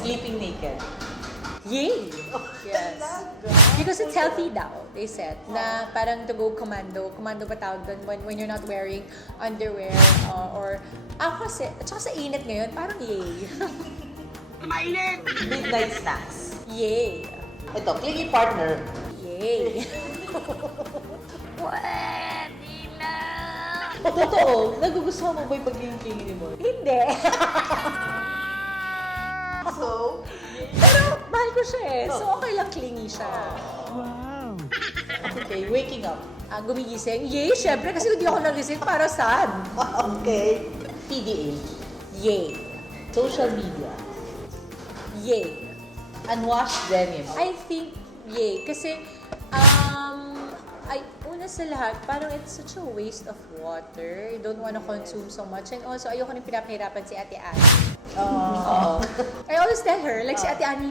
Sleeping naked. Yay! Yes. Because it's healthy daw, they said. Na parang to go commando. Commando ba tawag doon when you're not wearing underwear or... Ako kasi, at saka sa init ngayon, parang yay. Mainit! Midnight snacks. Yay! Ito, clingy partner. Yay! Pwede na! Totoo, nagugustuhan mo ba yung pagiging clingy ni Moy? Hindi. So, Pero mahal ko siya eh. So okay lang clingy siya. okay, waking up. Gumigising? Yay! Syempre kasi hindi ako nagising para saan? Okay. PDA. Yay! Social media. Yay! Unwashed denim. I think yay. Kasi, una sa lahat, parang it's such a waste of water. You don't wanna consume so much. And also, ayoko nang pinapahirapan si Ate Annie. I always tell her, like si Ate Annie,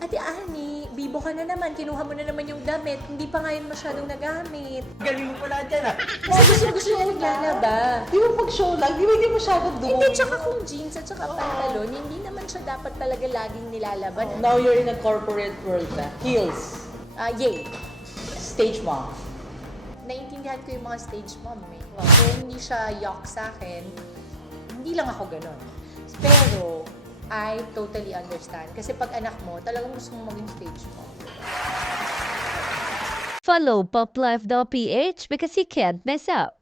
Ate Annie, bibo ka na naman, kinuha mo na naman yung damit, hindi pa ngayon masyadong nagamit. Galing mo pala dyan ah! Kasi gusto niya naglalaba. Di ba pag show lang, di ba hindi masyadong Hindi, dumi? tsaka kung jeans at tsaka pantalon, hindi naman siya dapat talaga laging nilalaban. Now you're in a corporate world na. Heels. Yay! Stage mom. Naintindihan ko yung mga stage mom eh. Kung hindi siya yuck sa akin, hindi lang ako ganun. Pero, I totally understand. Kasi pag anak mo, talagang gusto mong maging stage mom. Follow PopLife.ph because you can't mess up.